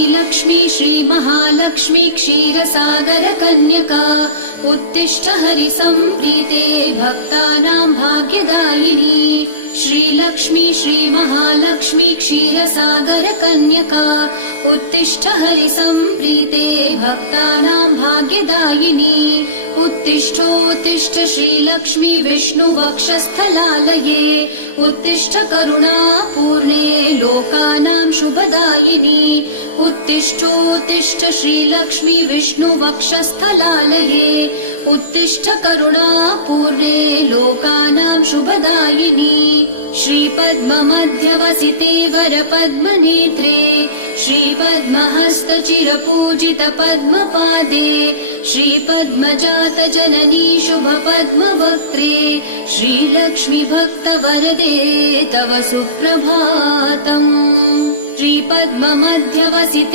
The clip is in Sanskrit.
लक्ष्मी श्रीमहालक्ष्मी क्षीरसागर कन्यका उत्तिष्ठ हरिसम्प्रीते भक्तानां भाग्यदायिनी। श्रीलक्ष्मी श्रीमहालक्ष्मी क्षीरसागर कन्यका उत्तिष्ठ हरिसम्प्रीते भक्तानां भाग्यदायिनी। उत्तिष्ठोत्तिष्ठ श्रीलक्ष्मी विष्णुवक्षस्थलालये उत्तिष्ठ करुणापूर्णे लोकानां शुभदायिनी। उत्तिष्ठोत्तिष्ठ श्रीलक्ष्मी विष्णुवक्षस्थलालये उत्तिष्ठ करुणापूर्णे लोकानां शुभदायिनी। श्रीपद्ममध्यवसिते वरपद्मनेत्रे श्रीपद्महस्तचिरपूजित पद्मपादे श्रीपद्मजात जननी शुभपद्मवक्त्रे श्रीलक्ष्मी भक्तवरदे तव सुप्रभातम्। श्रीपद्ममध्यवसिते